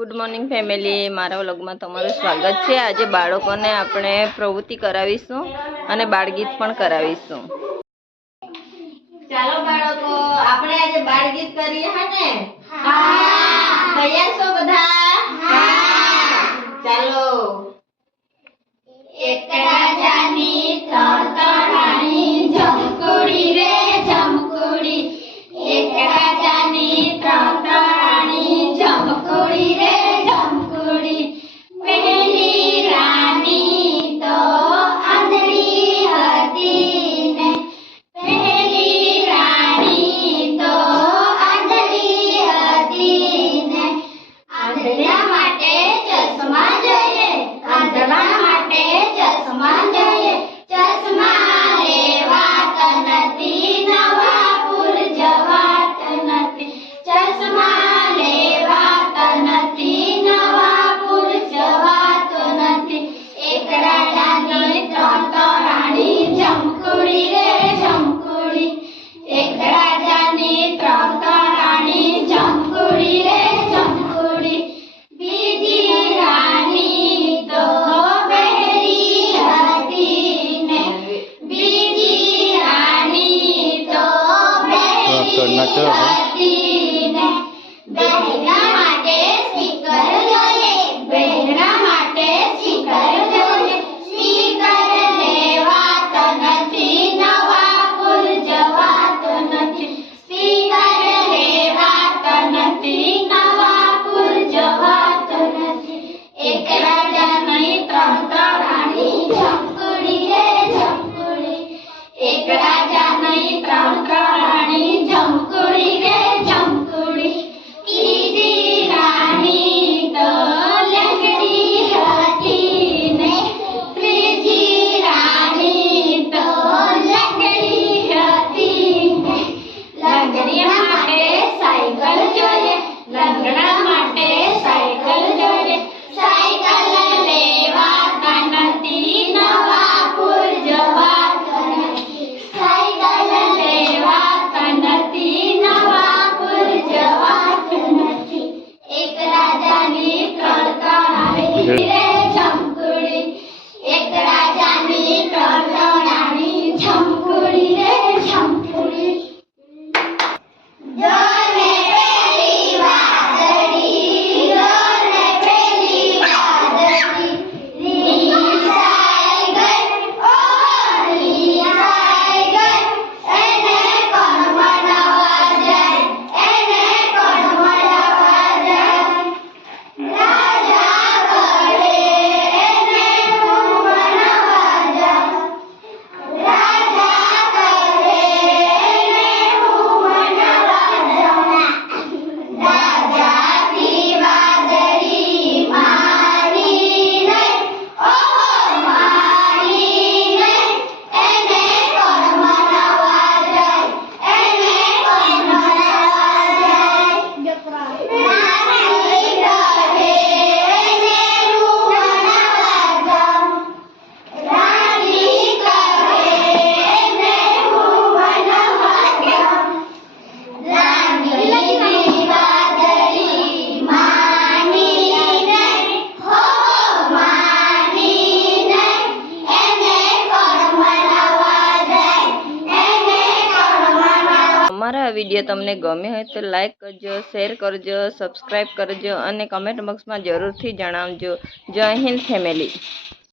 Good morning family. મારા વ્લોગમાં તમારું સ્વાગત છે. આજે બાળકોને આપણે પ્રવૃત્તિ કરાવીશું અને બાળગીત પણ કરાવીશું. ચાલો બાળકો, આપણે આજે બાળગીત કરીએ તૈયાર છો બધા? ages, my Evet gördüm. અમારા આ વીડિયો તમને ગમે હોય તો લાઇક કરજો શેર કરજો સબસ્ક્રાઈબ કરજો અને કમેન્ટ બોક્સમાં જરૂરથી જણાવજો. જય હિન્દ ફેમિલી